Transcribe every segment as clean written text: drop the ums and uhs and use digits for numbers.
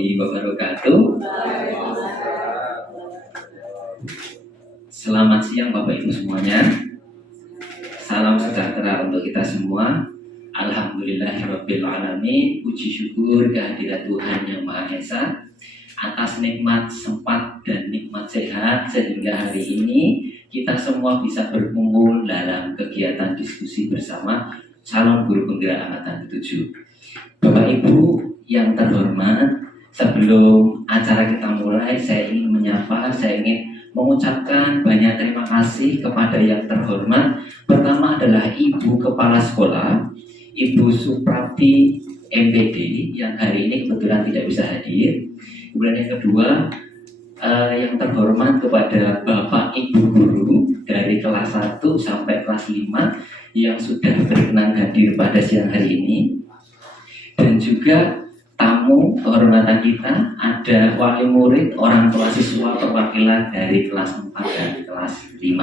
warahmatullahi wabarakatuh. Selamat siang Bapak Ibu semuanya. Salam sejahtera untuk kita semua. Alhamdulillahirabbil alamin. Puji syukur kehadirat Tuhan Yang Maha Esa atas nikmat sempat dan nikmat sehat sehingga hari ini kita semua bisa berkumpul dalam kegiatan diskusi bersama calon guru penggerak angkatan ke-7. Bapak Ibu yang terhormat, sebelum acara kita mulai, saya ingin mengucapkan banyak terima kasih kepada yang terhormat. Pertama adalah Ibu Kepala Sekolah, Ibu Suprati MPD yang hari ini kebetulan tidak bisa hadir. Kemudian yang kedua, yang terhormat kepada Bapak Ibu Guru dari kelas 1 sampai kelas 5 yang sudah berkenan hadir pada siang hari ini. Dan juga tamu kehormatan kita, ada wali murid, orang tua siswa perwakilan dari kelas 4 dan kelas 5.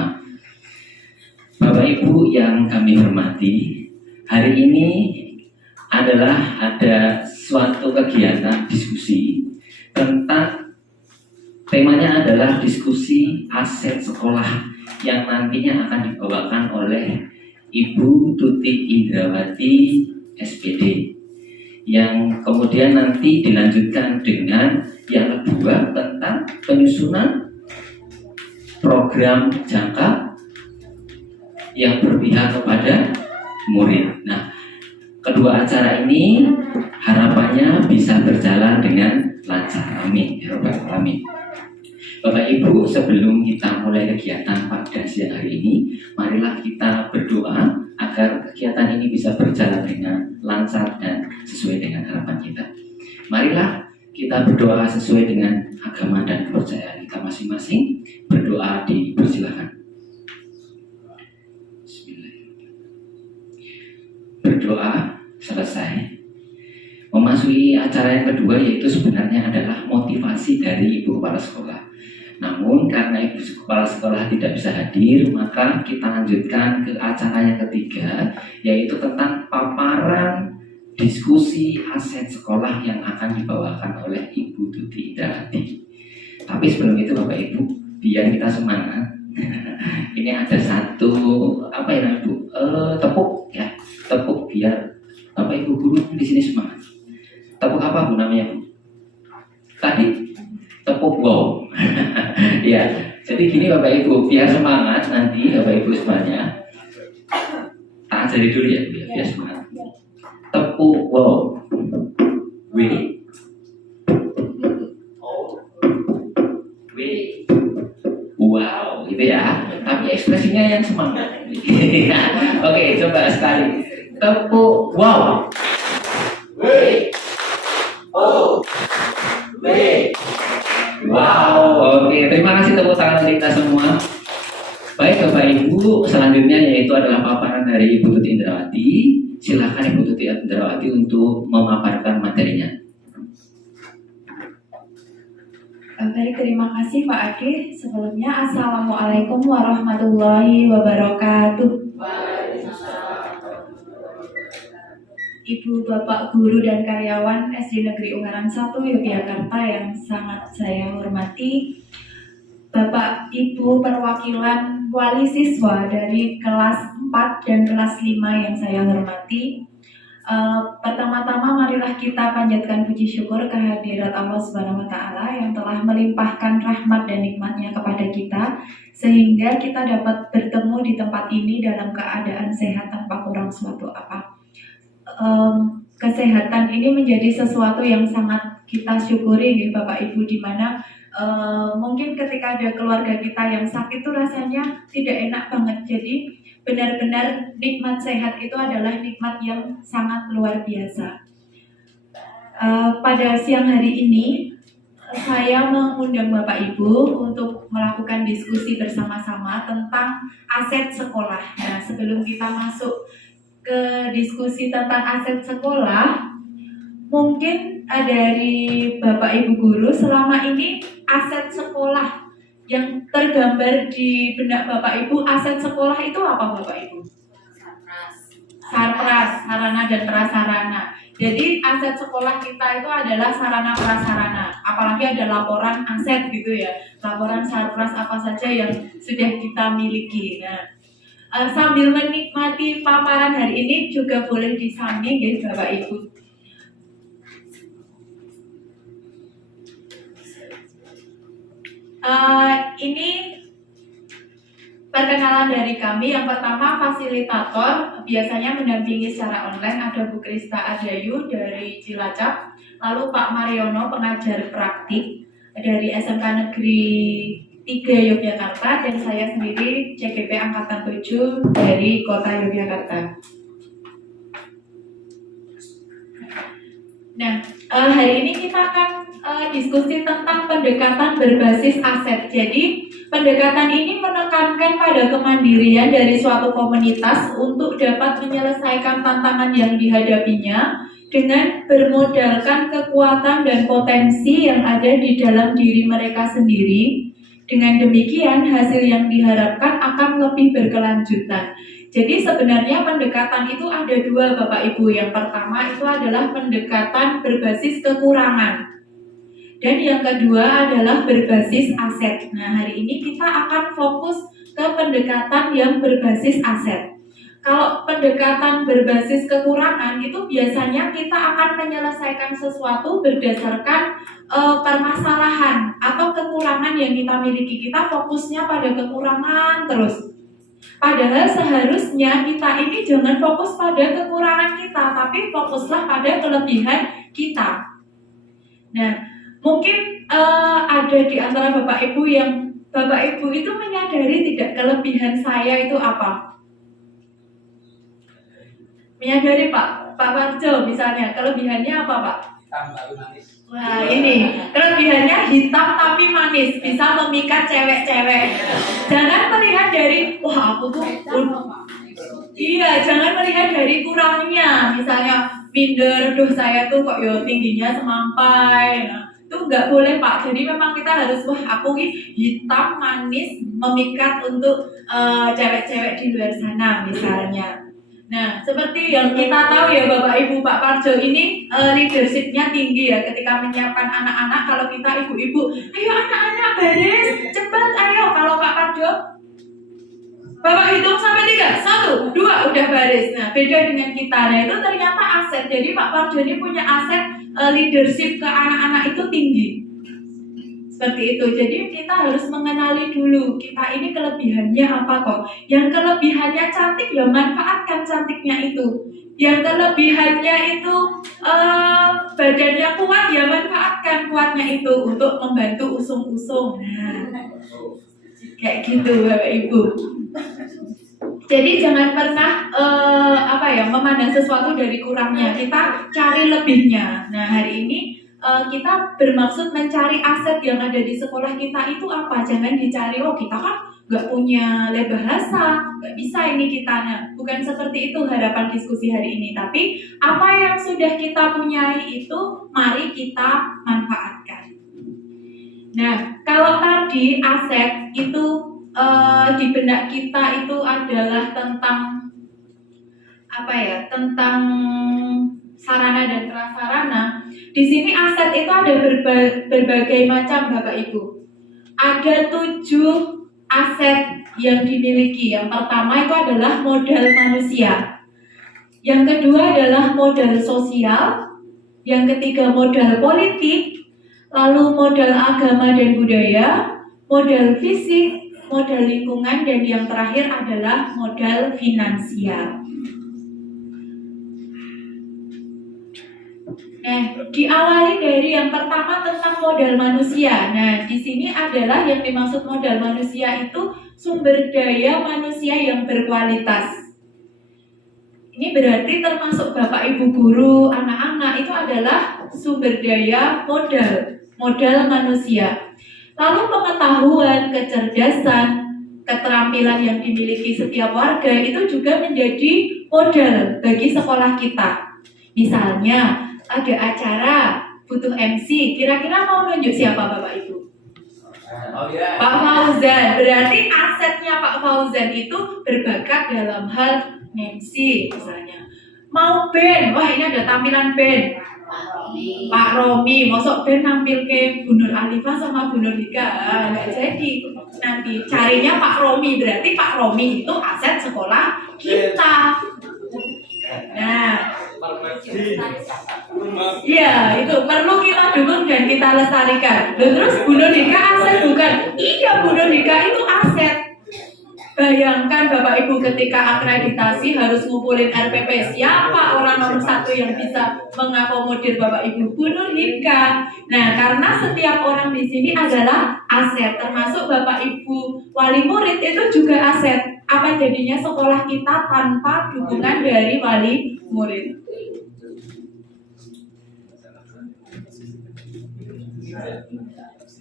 Bapak Ibu yang kami hormati, hari ini adalah ada suatu kegiatan diskusi tentang, temanya adalah diskusi aset sekolah yang nantinya akan dibawakan oleh Ibu Tuti Indrawati SPD, yang kemudian nanti dilanjutkan dengan yang kedua tentang penyusunan program jangka yang berpihak kepada murid. Nah, kedua acara ini harapannya bisa berjalan dengan lancar. Amin ya rabbal alamin. Bapak Ibu, sebelum kita mulai kegiatan pada siang hari ini, marilah kita berdoa agar kegiatan ini bisa berjalan dengan lancar dan sesuai dengan harapan kita. Marilah kita berdoa sesuai dengan agama dan kepercayaan kita masing-masing. Berdoa dipersilakan. Bismillahirrahmanirrahim. Berdoa selesai. Memasuki acara yang kedua, yaitu sebenarnya adalah motivasi dari Ibu Kepala Sekolah. Namun karena Ibu Kepala Sekolah tidak bisa hadir, maka kita lanjutkan ke acara yang ketiga, yaitu tentang paparan diskusi aset sekolah yang akan dibawakan oleh Ibu Tuti Indrawati. Tapi sebelum itu Bapak Ibu, biar kita semangat, ini ada satu Bu? Tepuk ya, tepuk biar Bapak Ibu guru di sini semangat. Tepuk apa Bu namanya Bu? Tadi tepuk wow. Ya, jadi gini Bapak Ibu, biar semangat nanti Bapak Ibu semuanya. Tak ajari dulu ya Bu ya, biar semangat. Tepuk wow. W. W. Wow, gitu ya. Tapi ekspresinya yang semangat. Oke, coba sekali. Tepuk wow. W. O. W. Wow, oke, terima kasih tepuk tangan dari kita semua. Baik Bapak Ibu, selanjutnya yaitu adalah paparan dari Ibu Tuti Indrawati. Silakan Ibu Tuti Indrawati untuk memaparkan materinya. Baik, terima kasih Pak Ade. Sebelumnya Assalamualaikum warahmatullahi wabarakatuh. Ibu, Bapak, Guru, dan karyawan SD Negeri Ungaran 1 Yogyakarta yang sangat saya hormati, Bapak, Ibu, perwakilan wali siswa dari kelas 4 dan kelas 5 yang saya hormati, pertama-tama marilah kita panjatkan puji syukur kehadirat Allah Subhanahu wa Ta'ala yang telah melimpahkan rahmat dan nikmatnya kepada kita, sehingga kita dapat bertemu di tempat ini dalam keadaan sehat tanpa kurang suatu apa. Kesehatan ini menjadi sesuatu yang sangat kita syukuri nih Bapak Ibu, di mana mungkin ketika ada keluarga kita yang sakit itu rasanya tidak enak banget. Jadi benar-benar nikmat sehat itu adalah nikmat yang sangat luar biasa. Pada siang hari ini saya mengundang Bapak Ibu untuk melakukan diskusi bersama-sama tentang aset sekolah. Nah, sebelum kita masuk ke diskusi tentang aset sekolah, mungkin dari Bapak Ibu Guru, selama ini aset sekolah yang tergambar di benak Bapak Ibu, aset sekolah itu apa Bapak Ibu? Sarpras, sarana dan prasarana. Jadi aset sekolah kita itu adalah sarana prasarana, apalagi ada laporan aset gitu ya, laporan sarpras apa saja yang sudah kita miliki. Nah, sambil menikmati paparan hari ini juga boleh disambing ya Bapak Ibu. Ini perkenalan dari kami. Yang pertama, fasilitator biasanya mendampingi secara online ada Bu Krista Adayu dari Cilacap, lalu Pak Mariono pengajar praktik dari SMK Negeri 3 Yogyakarta, dan saya sendiri CGP Angkatan 7 dari Kota Yogyakarta. Nah, hari ini kita akan diskusi tentang pendekatan berbasis aset. Jadi, pendekatan ini menekankan pada kemandirian dari suatu komunitas untuk dapat menyelesaikan tantangan yang dihadapinya dengan bermodalkan kekuatan dan potensi yang ada di dalam diri mereka sendiri. Dengan demikian, hasil yang diharapkan akan lebih berkelanjutan. Jadi sebenarnya pendekatan itu ada dua Bapak Ibu. Yang pertama itu adalah pendekatan berbasis kekurangan. Dan yang kedua adalah berbasis aset. Nah, hari ini kita akan fokus ke pendekatan yang berbasis aset. Kalau pendekatan berbasis kekurangan itu biasanya kita akan menyelesaikan sesuatu berdasarkan permasalahan atau kekurangan yang kita miliki. Kita fokusnya pada kekurangan terus. Padahal seharusnya kita ini jangan fokus pada kekurangan kita, tapi fokuslah pada kelebihan kita. Nah, mungkin ada di antara Bapak Ibu yang Bapak Ibu itu menyadari tidak kelebihan saya itu apa? Menyadari Pak Parjo misalnya, kelebihannya apa Pak? Hitam tapi manis. Wah, ini kelebihannya hitam tapi manis, bisa memikat cewek-cewek. Jangan melihat dari wah aku tuh iya, jangan melihat dari kurangnya. Misalnya minder, duh saya tuh kok yo tingginya semampai. Nah, itu nggak boleh Pak. Jadi memang kita harus wah aku ini hitam manis memikat untuk cewek-cewek di luar sana misalnya. Nah, seperti yang kita tahu ya Bapak Ibu, Pak Parjo ini leadership-nya tinggi ya ketika menyiapkan anak-anak. Kalau kita ibu-ibu, ayo anak-anak baris, cepat ayo. Kalau Pak Parjo, Bapak hitung sampai 3, 1, 2, udah baris. Nah, beda dengan kita. Nah, itu ternyata aset. Jadi Pak Parjo ini punya aset leadership ke anak-anak itu tinggi. Seperti itu. Jadi kita harus mengenali dulu kita ini kelebihannya apa kok. Yang kelebihannya cantik ya manfaatkan cantiknya itu. Yang kelebihannya itu badannya kuat ya manfaatkan kuatnya itu untuk membantu usung-usung. Nah, kayak gitu Bapak Ibu. Jadi jangan pernah memandang sesuatu dari kurangnya. Kita cari lebihnya. Nah, hari ini kita bermaksud mencari aset yang ada di sekolah kita itu apa. Jangan dicari, oh kita kan nggak punya lab bahasa, nggak bisa ini kita. Nah, bukan seperti itu harapan diskusi hari ini. Tapi apa yang sudah kita punyai itu mari kita manfaatkan. Nah, kalau tadi aset itu di benak kita itu adalah tentang tentang sarana dan prasarana. Di sini aset itu ada berbagai macam Bapak Ibu. Ada 7 aset yang dimiliki. Yang pertama itu adalah modal manusia. Yang kedua adalah modal sosial. Yang ketiga modal politik. Lalu modal agama dan budaya, modal fisik, modal lingkungan, dan yang terakhir adalah modal finansial. Nah, diawali dari yang pertama tentang modal manusia. Nah, di sini adalah yang dimaksud modal manusia itu sumber daya manusia yang berkualitas. Ini berarti termasuk Bapak Ibu guru, anak-anak itu adalah sumber daya modal manusia. Lalu pengetahuan, kecerdasan, keterampilan yang dimiliki setiap warga itu juga menjadi modal bagi sekolah kita. Misalnya ada acara butuh MC, kira-kira mau nunjuk siapa Bapak Ibu? Pak Fauzan. Berarti asetnya Pak Fauzan itu berbakat dalam hal MC misalnya. mau band, wah ini ada tampilan band. Pak Romi, mosok band nampil ke Bu Nur Alifah sama Bu Nur Dika, nggak jadi. Nanti carinya Pak Romi, berarti Pak Romi itu aset sekolah kita. Nah, iya itu perlu kita dukung dan kita lestarikan. Loh, terus Bu Nur Dika aset bukan? Iya, Bu Nur Dika itu aset. Bayangkan Bapak Ibu ketika akreditasi harus ngumpulin RPP. Siapa orang nomor satu yang bisa mengakomodir Bapak Ibu? Bu Nur Dika. Nah, karena setiap orang di sini adalah aset, termasuk Bapak Ibu wali murid itu juga aset. Apa jadinya sekolah kita tanpa dukungan dari wali murid?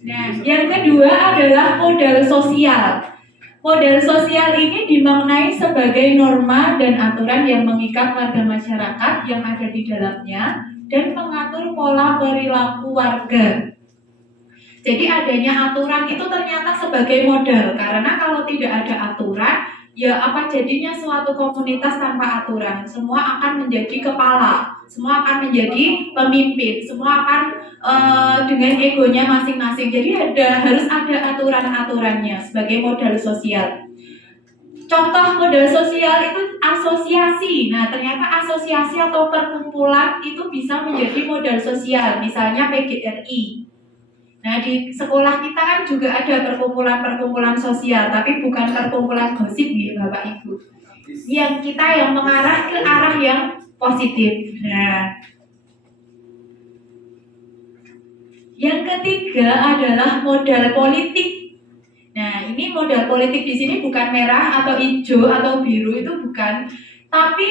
Nah, yang kedua adalah modal sosial. Modal sosial ini dimaknai sebagai norma dan aturan yang mengikat warga masyarakat yang ada di dalamnya dan mengatur pola perilaku warga. Jadi adanya aturan itu ternyata sebagai modal, karena kalau tidak ada aturan, ya apa jadinya suatu komunitas tanpa aturan? Semua akan menjadi kepala, semua akan menjadi pemimpin, semua akan dengan egonya masing-masing. Jadi harus ada aturan-aturannya sebagai modal sosial. Contoh modal sosial itu asosiasi. Nah, ternyata asosiasi atau perkumpulan itu bisa menjadi modal sosial. Misalnya PGRI. Nah, di sekolah kita kan juga ada perkumpulan-perkumpulan sosial, tapi bukan perkumpulan gosip nih Bapak Ibu. Yang kita yang mengarah ke arah yang positif. Nah, yang ketiga adalah modal politik. Nah, ini modal politik di sini bukan merah atau hijau atau biru, itu bukan, tapi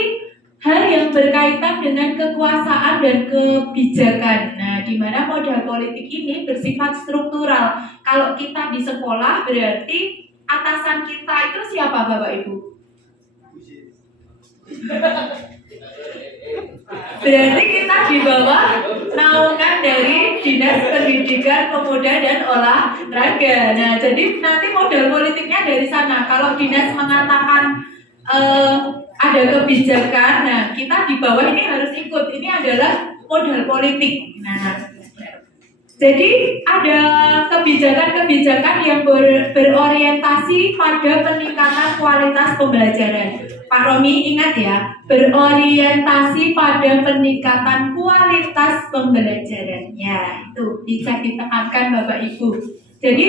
hal yang berkaitan dengan kekuasaan dan kebijakan. Nah, di mana modal politik ini bersifat struktural. Kalau kita di sekolah berarti atasan kita itu siapa Bapak Ibu? Berarti kita di bawah naungan dari Dinas Pendidikan Pemuda dan Olahraga. Nah, jadi nanti modal politiknya dari sana. Kalau dinas mengatakan ada kebijakan, nah kita di bawah ini harus ikut. Ini adalah modal politik. Nah, jadi ada kebijakan-kebijakan yang berorientasi pada peningkatan kualitas pembelajaran. Pak Romi ingat ya, berorientasi pada peningkatan kualitas pembelajarannya. Itu bisa ditekankan Bapak Ibu. Jadi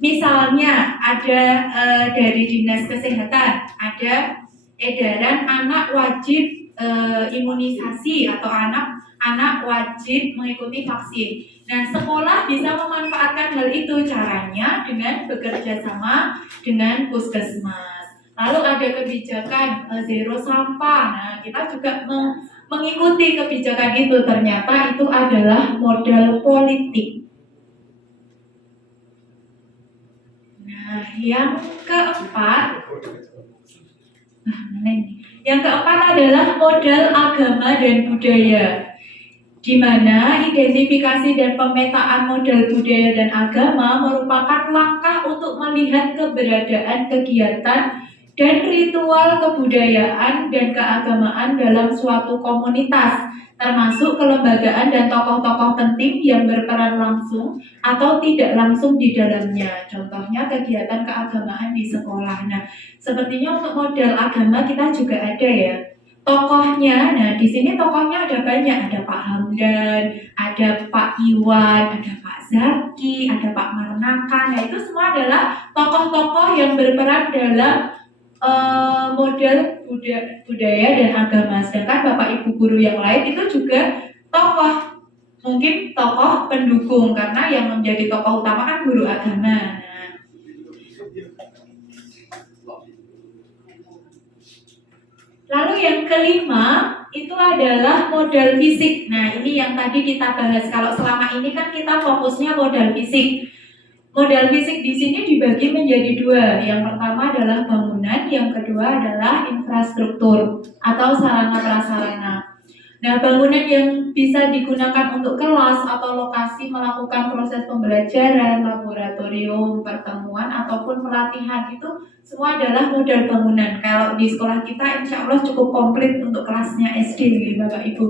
misalnya ada dari Dinas Kesehatan, ada edaran anak wajib imunisasi atau anak wajib mengikuti vaksin. Nah, sekolah bisa memanfaatkan hal itu, caranya dengan bekerja sama dengan puskesmas. Lalu ada kebijakan zero sampah. Nah, kita juga mengikuti kebijakan itu. Ternyata itu adalah modal politik. Nah, yang keempat adalah modal agama dan budaya, di mana identifikasi dan pemetaan modal budaya dan agama merupakan langkah untuk melihat keberadaan kegiatan dan ritual kebudayaan dan keagamaan dalam suatu komunitas, termasuk kelembagaan dan tokoh-tokoh penting yang berperan langsung atau tidak langsung di dalamnya. Contohnya kegiatan keagamaan di sekolah. Nah, sepertinya untuk modal agama kita juga ada ya. Tokohnya, nah di sini tokohnya ada banyak, ada Pak Hamdan, ada Pak Iwan, ada Pak Zaki, ada Pak Marnakan. Nah, itu semua adalah tokoh-tokoh yang berperan dalam model budaya dan agama. Sedangkan Bapak Ibu guru yang lain itu juga tokoh, mungkin tokoh pendukung, karena yang menjadi tokoh utama kan guru agama. Lalu yang kelima itu adalah modal fisik. Nah, ini yang tadi kita bahas. Kalau selama ini kan kita fokusnya modal fisik. Modal fisik di sini dibagi menjadi dua. Yang pertama adalah bangunan, yang kedua adalah infrastruktur atau sarana prasarana. Nah, bangunan yang bisa digunakan untuk kelas atau lokasi melakukan proses pembelajaran, laboratorium, pertemuan, ataupun pelatihan itu semua adalah model bangunan. Kalau di sekolah kita insya Allah cukup komplit untuk kelasnya SD, gitu, Bapak Ibu.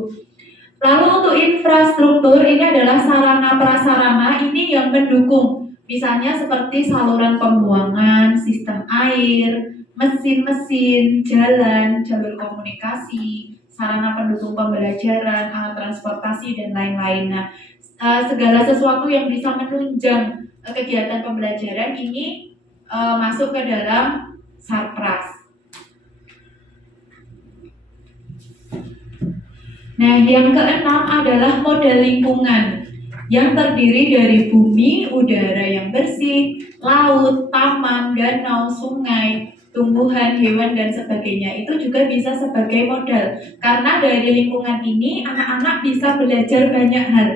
Lalu untuk infrastruktur ini adalah sarana prasarana ini yang mendukung, misalnya seperti saluran pembuangan, sistem air, mesin-mesin, jalan, jalur komunikasi, sarana pendukung pembelajaran, alat transportasi dan lain-lain. Nah, segala sesuatu yang bisa menunjang kegiatan pembelajaran ini masuk ke dalam Sarpras. Nah, yang keenam adalah model lingkungan yang terdiri dari bumi, udara yang bersih, laut, taman, danau, sungai, tumbuhan, hewan, dan sebagainya. Itu juga bisa sebagai model. Karena dari lingkungan ini, anak-anak bisa belajar banyak hal.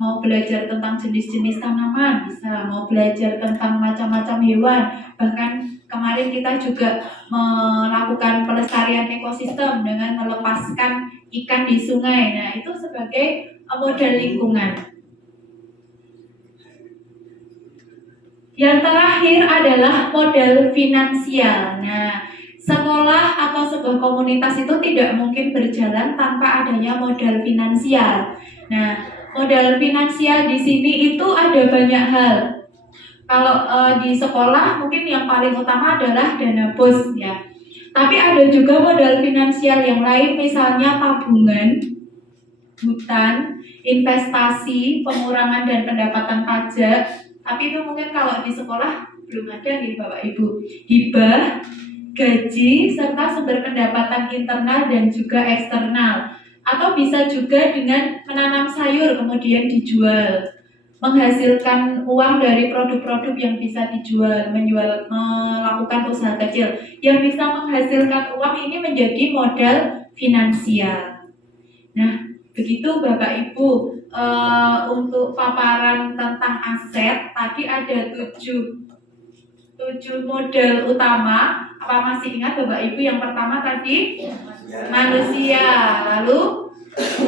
Mau belajar tentang jenis-jenis tanaman, bisa. Mau belajar tentang macam-macam hewan. Bahkan kemarin kita juga melakukan pelestarian ekosistem dengan melepaskan ikan di sungai. Nah, itu sebagai model lingkungan. Yang terakhir adalah model finansial. Nah, sekolah atau sebuah komunitas itu tidak mungkin berjalan tanpa adanya model finansial. Nah, model finansial di sini itu ada banyak hal. Kalau di sekolah mungkin yang paling utama adalah dana BOS ya. Tapi ada juga modal finansial yang lain, misalnya tabungan, hutan, investasi, pengurangan dan pendapatan pajak. Tapi itu mungkin kalau di sekolah belum ada nih Bapak Ibu. Hibah, gaji, serta sumber pendapatan internal dan juga eksternal. Atau bisa juga dengan menanam sayur kemudian dijual, menghasilkan uang dari produk-produk yang bisa dijual, melakukan usaha kecil yang bisa menghasilkan uang, ini menjadi modal finansial. Nah, begitu Bapak Ibu untuk paparan tentang aset. Tadi ada 7 model utama. Apa masih ingat Bapak Ibu? Yang pertama tadi manusia, lalu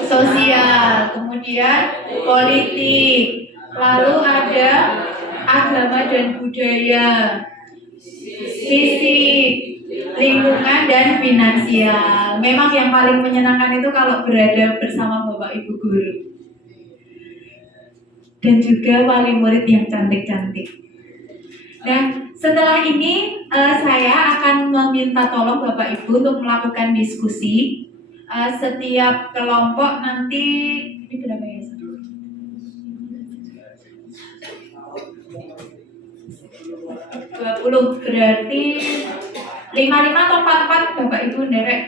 sosial, kemudian politik, lalu ada agama dan budaya, fisik, lingkungan dan finansial. Memang yang paling menyenangkan itu kalau berada bersama Bapak Ibu guru dan juga wali murid yang cantik-cantik. Nah, setelah ini saya akan meminta tolong Bapak Ibu untuk melakukan diskusi. Setiap kelompok nanti ini berapa ya? 20, berarti 55 atau 44 Bapak Ibu nderek.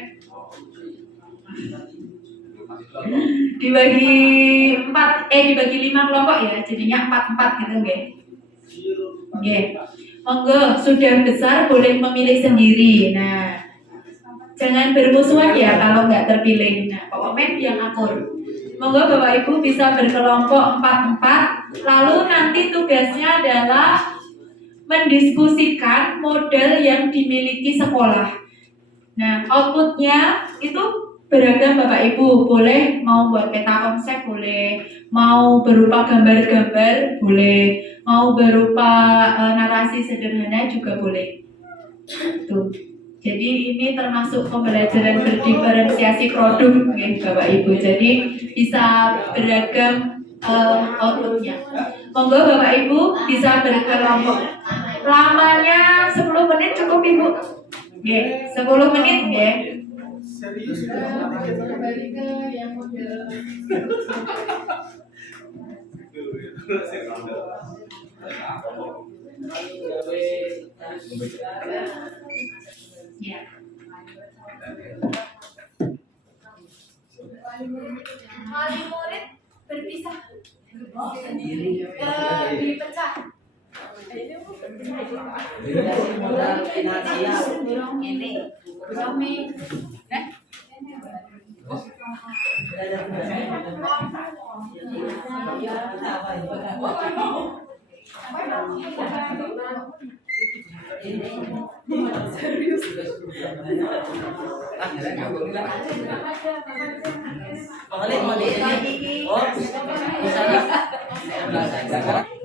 Dibagi 5 kelompok ya, jadinya 4 gitu nggih. Nggih. Monggo, sudah besar boleh memilih sendiri. Nah, jangan bermusuhan ya kalau nggak terpilih. Nah, pokoknya yang akur. Monggo Bapak Ibu bisa berkelompok 4-4. Lalu nanti tugasnya adalah mendiskusikan model yang dimiliki sekolah. Nah, outputnya itu beragam Bapak Ibu. Boleh mau buat peta konsep, boleh mau berupa gambar-gambar, boleh mau berupa narasi sederhana juga boleh. Tuh. Jadi ini termasuk pembelajaran berdiferensiasi produk ya Bapak Ibu. Jadi bisa beragam outputnya. Monggo Bapak Ibu bisa berkelompok. Lamanya 10 menit cukup Ibu. Oke, 10 menit ya. Serius kembali ke yang model. Ya. Wali murid berpisah. Dipecah. Serius.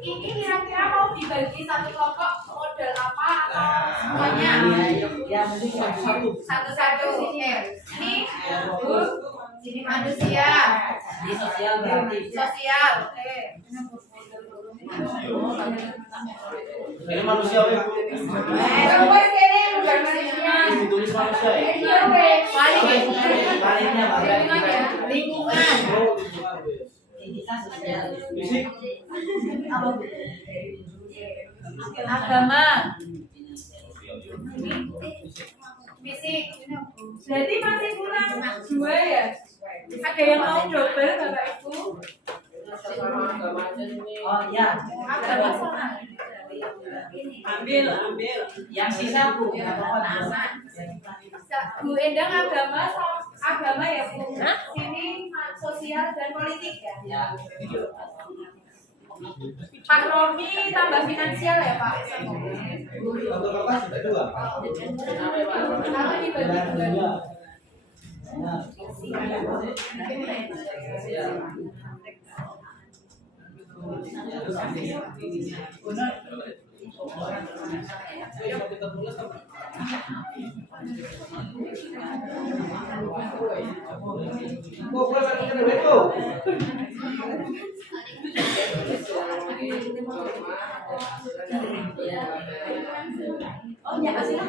Ini kira-kira mau dibagi satu kelompok model apa atau semuanya? Satu-satu. Oke. Ini manusia. Ini sosial berarti. Sosial. Oke. Ini manusia apa ya? Ditulis manusia ya? Lingkungan. Fisik. Agama. Fisik. Berarti masih kurang 2 ya? Ada yang mau double Bapak Ibu? Oh ya, Agama sama. ambil yang sisa Bu. Bu Endang agama ya Bu. Sini sosial dan politik ya. Ya. Pak Romi tambah finansial ya Pak. Satu kertas sudah 2. Kalau dibagi 2. Oh ya, kasih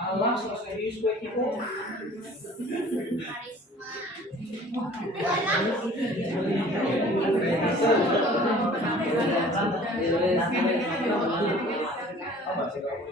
Allah serius gue kita. Apa sih kamu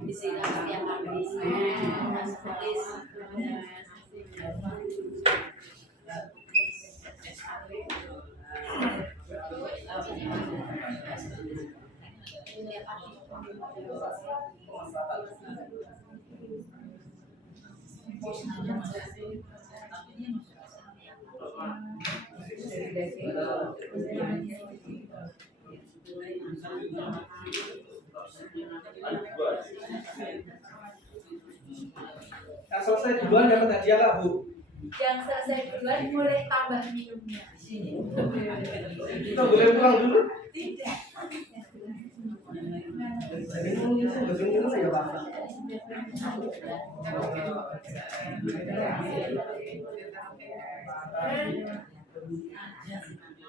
di sini yang habis. Yang selesai duluan dapat hadiah nggak Bu? Yang selesai duluan boleh tambah minumnya. Kita boleh pulang dulu? Tidak. Tidak.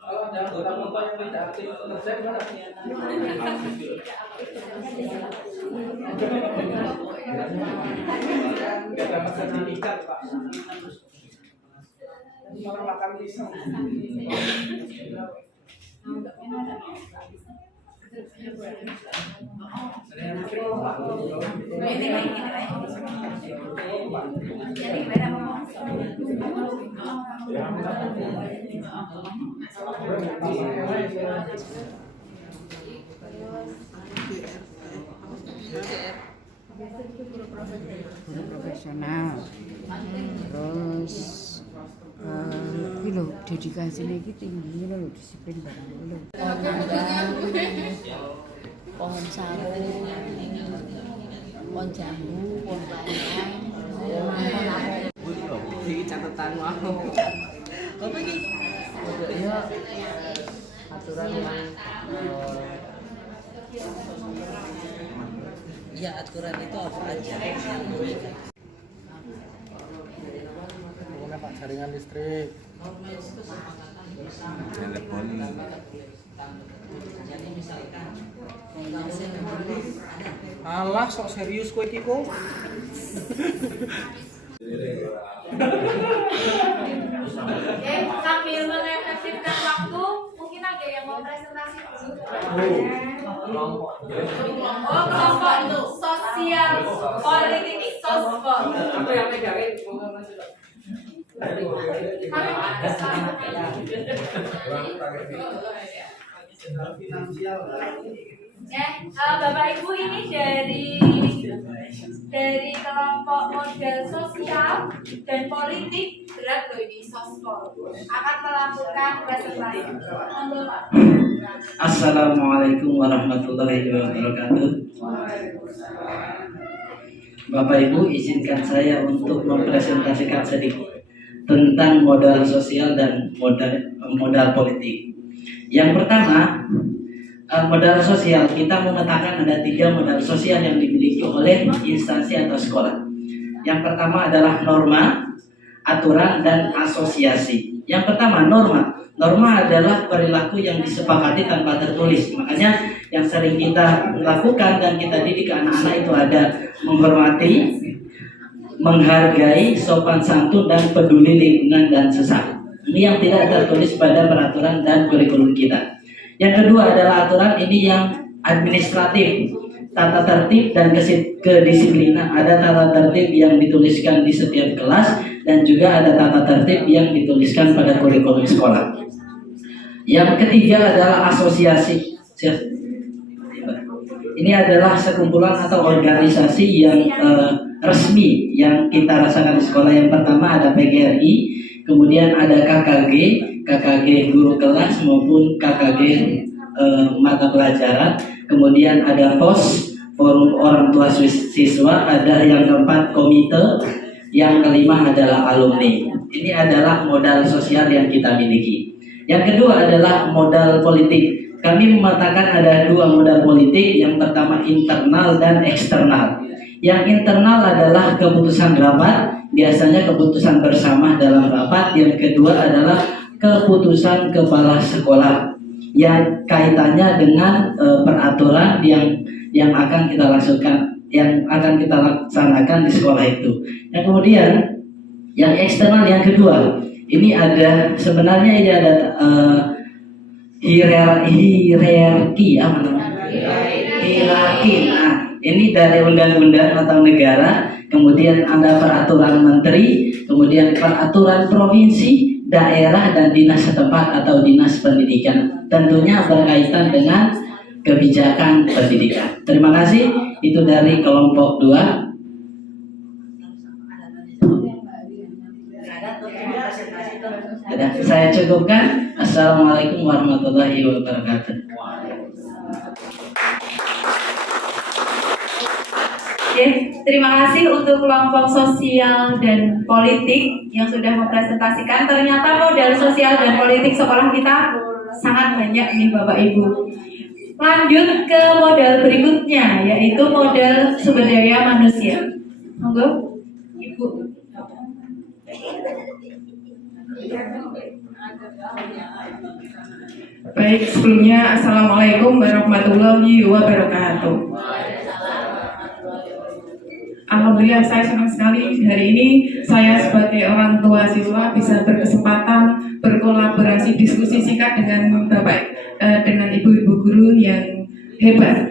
Kalau ada anggota kelompok yang tidak aktif bekerja gimana? Nggak dapat sertifikat, Pak. Malah makan pisang. Guru profesional. Terus lho dedikasinya iki tinggi lho, disiplin barang lho. Pohon sawo, pohon jambu, pohon bayam, Ini catatan mau. apa iki? Ya aturan yang Ya aturan itu apa aja? Pak jaringan listrik. Telepon. Alah sok serius kowe iki kok. Sambil mengefektifkan waktu, mungkin ada yang mau presentasi dulu. Oh, kelompok itu sosial politik sospol. Apa yang megangin? Ya, Bapak Ibu ini dari kelompok modal sosial dan politik berat loh ini sospol akan melakukan presentasi. Monggo, Pak. Assalamualaikum warahmatullahi wabarakatuh. Bapak Ibu, izinkan saya untuk mempresentasikan sedikit tentang modal sosial dan modal politik. Yang pertama, modal sosial. Kita memetakan ada 3 modal sosial yang dimiliki oleh instansi atau sekolah. Yang pertama adalah norma, aturan, dan asosiasi. Yang pertama, norma. Norma adalah perilaku yang disepakati tanpa tertulis. Makanya yang sering kita lakukan dan kita didik anak-anak itu ada menghormati, menghargai, sopan santun, dan peduli lingkungan dan sesama. Ini yang tidak tertulis pada peraturan dan kurikulum kita. Yang kedua adalah aturan, ini yang administratif, tata tertib dan kedisiplinan. Ada tata tertib yang dituliskan di setiap kelas dan juga ada tata tertib yang dituliskan pada kurikulum sekolah. Yang ketiga adalah asosiasi. Ini adalah sekumpulan atau organisasi yang resmi yang kita rasakan di sekolah. Yang pertama ada PGRI, kemudian ada KKG guru kelas maupun KKG mata pelajaran, kemudian ada POS forum orang tua siswa, ada yang keempat komite, yang kelima adalah alumni. Ini adalah modal sosial yang kita miliki. Yang kedua adalah modal politik. Kami mengatakan ada dua modal politik, yang pertama internal dan eksternal. Yang internal adalah keputusan rapat, biasanya keputusan bersama dalam rapat. Yang kedua adalah keputusan kepala sekolah yang kaitannya dengan peraturan yang akan kita laksanakan di sekolah itu. Yang kemudian yang eksternal yang kedua, ini ada sebenarnya ini ada hierarki apa namanya? Hierarki. Nah, ini dari undang-undang atau negara, kemudian ada peraturan menteri, kemudian peraturan provinsi, daerah, dan dinas setempat atau dinas pendidikan. Tentunya berkaitan dengan kebijakan pendidikan. Terima kasih. Itu dari kelompok 2. Saya cukupkan. Assalamualaikum warahmatullahi wabarakatuh. Oke, terima kasih untuk kelompok sosial dan politik yang sudah mempresentasikan. Ternyata modal sosial dan politik sekolah kita sangat banyak nih Bapak Ibu. Lanjut ke modal berikutnya, yaitu modal sumber daya manusia. Monggo, Ibu. Baik, sebelumnya Assalamualaikum warahmatullahi wabarakatuh. Alhamdulillah, saya senang sekali hari ini saya sebagai orang tua siswa bisa berkesempatan berkolaborasi diskusi singkat dengan dengan ibu-ibu guru yang hebat.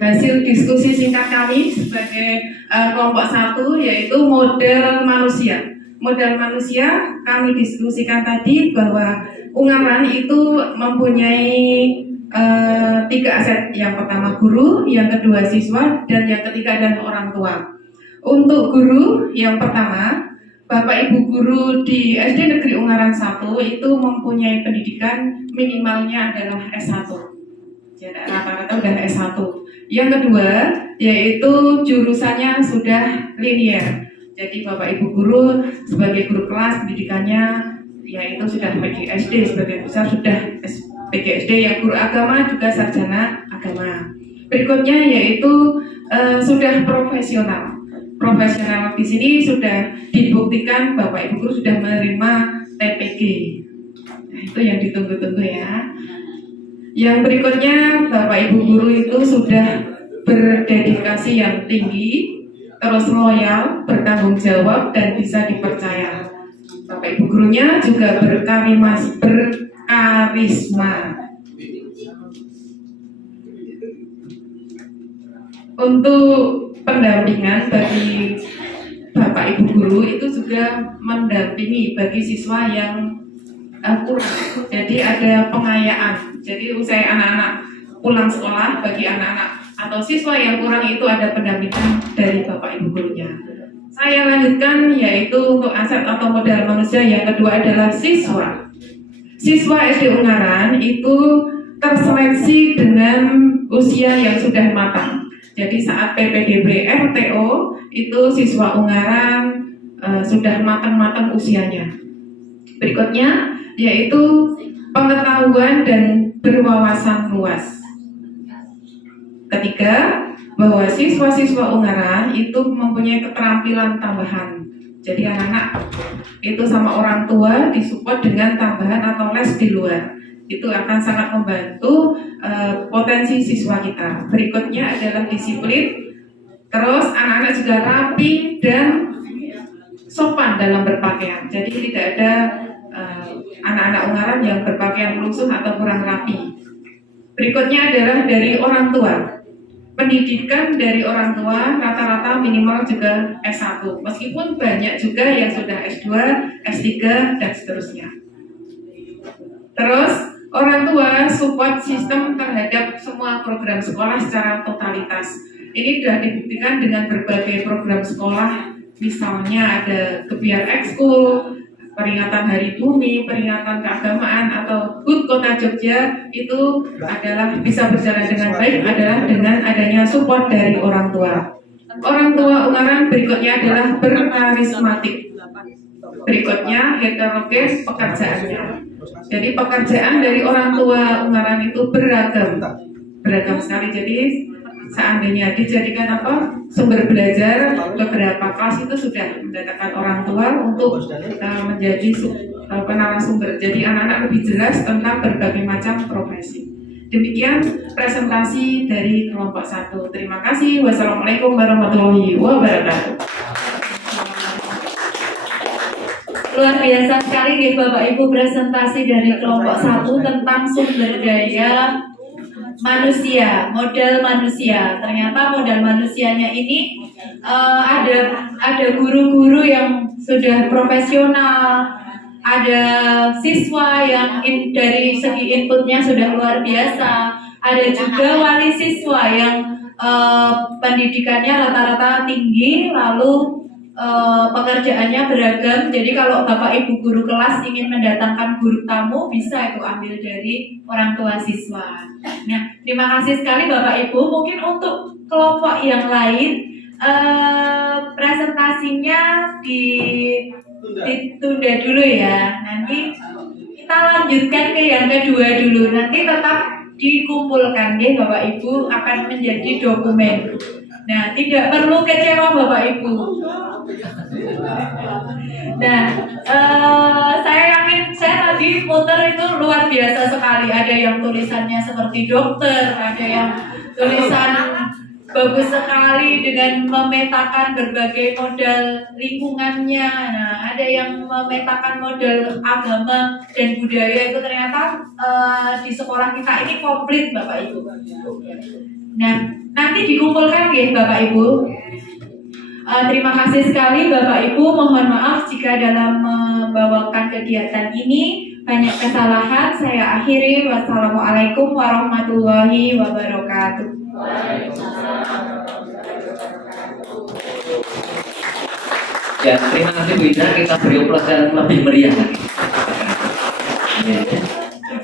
Hasil diskusi singkat kami sebagai kelompok 1 yaitu model manusia. Model manusia kami diskusikan tadi bahwa Ungaran itu mempunyai 3 aset. Yang pertama guru, yang kedua siswa, dan yang ketiga adalah orang tua. Untuk guru, yang pertama, Bapak Ibu guru di SD Negeri Ungaran 1 itu mempunyai pendidikan minimalnya adalah S1. Jadi rata-rata udah S1. Yang kedua, yaitu jurusannya sudah linier. Jadi Bapak Ibu guru sebagai guru kelas pendidikannya yaitu sudah PGSD, sebagai besar sudah PGSD, yang guru agama juga sarjana agama. Berikutnya yaitu sudah profesional. Profesional di sini sudah dibuktikan Bapak Ibu guru sudah menerima TPG. Nah, itu yang ditunggu-tunggu ya. Yang berikutnya Bapak Ibu guru itu sudah berdedikasi yang tinggi, terus loyal, bertanggung jawab, dan bisa dipercaya. Bapak Ibu gurunya juga berkarisma. Untuk pendampingan bagi Bapak Ibu guru itu juga mendampingi bagi siswa yang kurang. Jadi ada pengayaan. Jadi usai anak-anak pulang sekolah, bagi anak-anak atau siswa yang kurang itu ada pendampingan dari Bapak Ibu gurunya. Saya lanjutkan yaitu untuk aset atau modal manusia yang kedua adalah siswa. Siswa SD Ungaran itu terseleksi dengan usia yang sudah matang. Jadi saat PPDB RTO itu siswa Ungaran sudah matang-matang usianya. Berikutnya yaitu pengetahuan dan berwawasan luas. Ketiga, bahwa siswa-siswa Ungaran itu mempunyai keterampilan tambahan. Jadi anak-anak itu sama orang tua disupport dengan tambahan atau les di luar. Itu akan sangat membantu potensi siswa kita. Berikutnya adalah disiplin. Terus anak-anak juga rapi dan sopan dalam berpakaian. Jadi tidak ada anak-anak Ungaran yang berpakaian lusuh atau kurang rapi. Berikutnya adalah dari orang tua. Pendidikan dari orang tua rata-rata minimal juga S1. Meskipun banyak juga yang sudah S2, S3, dan seterusnya. Terus orang tua support sistem terhadap semua program sekolah secara totalitas. Ini sudah dibuktikan dengan berbagai program sekolah. Misalnya ada Gebiar Ekskul, peringatan Hari Bumi, peringatan keagamaan atau HUT Kota Jogja itu adalah bisa berjalan dengan baik adalah dengan adanya support dari orang tua. Orang tua Ungaran berikutnya adalah berkarismatik. Berikutnya heterogen pekerjaannya. Jadi pekerjaan dari orang tua Ungaran itu beragam sekali. Jadi seandainya dijadikan sumber belajar, beberapa kelas itu sudah mendatangkan orang tua untuk menjadi narasumber. Jadi anak-anak lebih jelas tentang berbagai macam profesi. Demikian presentasi dari kelompok 1. Terima kasih. Wassalamualaikum warahmatullahi wabarakatuh. Luar biasa sekali nih Bapak Ibu presentasi dari kelompok 1 tentang sumber daya manusia, modal manusia. Ternyata modal manusianya ini ada guru-guru yang sudah profesional, ada siswa yang dari segi inputnya sudah luar biasa, ada juga wali siswa yang pendidikannya rata-rata tinggi, lalu pekerjaannya beragam. Jadi kalau Bapak Ibu guru kelas ingin mendatangkan guru tamu, bisa itu ambil dari orang tua siswa. Nah, terima kasih sekali Bapak Ibu. Mungkin untuk kelompok yang lain presentasinya ditunda dulu ya. Nanti kita lanjutkan ke yang kedua dulu. Nanti tetap dikumpulkan ya Bapak Ibu, akan menjadi dokumen. Nah, tidak perlu kecewa Bapak Ibu. Nah, saya yakin saya tadi muter itu luar biasa sekali. Ada yang tulisannya seperti dokter, ada yang tulisan bagus sekali dengan memetakan berbagai modal lingkungannya. Nah, ada yang memetakan modal agama dan budaya. Itu ternyata di sekolah kita ini komplit Bapak Ibu. Nah, nanti dikumpulkan ya Bapak Ibu. Terima kasih sekali Bapak Ibu. Mohon maaf jika dalam membawakan kegiatan ini banyak kesalahan. Saya akhiri. Wassalamualaikum warahmatullahi wabarakatuh. Ya, terima kasih Bu Ida. Kita beri pelajaran lebih meriah lagi.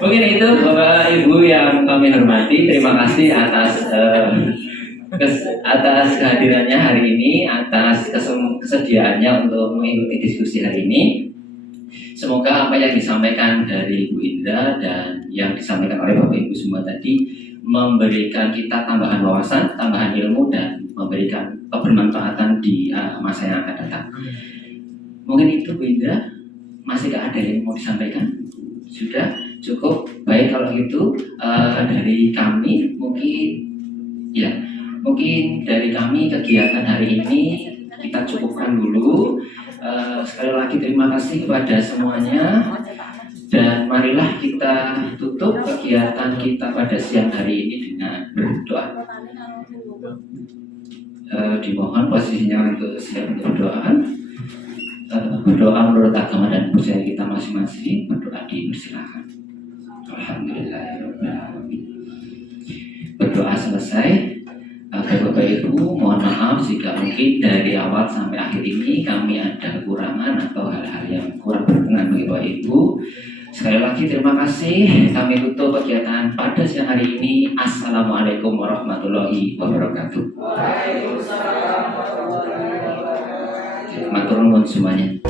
Mungkin itu Bapak Ibu yang kami hormati. Terima kasih atas kehadirannya hari ini, atas kesediaannya untuk mengikuti diskusi hari ini. Semoga apa yang disampaikan dari Bu Indra dan yang disampaikan oleh Bapak Ibu semua tadi memberikan kita tambahan wawasan, tambahan ilmu, dan memberikan kebermanfaatan di masa yang akan datang. Mungkin itu Bu Indra. Masih gak ada yang mau disampaikan? Sudah cukup. Baik kalau gitu dari kami mungkin dari kami kegiatan hari ini kita cukupkan dulu. Sekali lagi terima kasih kepada semuanya, dan marilah kita tutup kegiatan kita pada siang hari ini dengan berdoa. Dimohon posisinya untuk siap berdoa. Berdoa menurut agama dan percaya kita masing-masing. Berdoa dipersilakan. Alhamdulillahirrahmanirrahim. Berdoa selesai. Bapak Ibu, mohon maaf jika mungkin dari awal sampai akhir ini kami ada kekurangan atau hal-hal yang kurang berkenan bagi Bapak Ibu. Sekali lagi terima kasih. Kami tutup kegiatan pada siang hari ini. Assalamualaikum warahmatullahi wabarakatuh. Waalaikumsalam warahmatullahi wabarakatuh. Matur nuwun semuanya.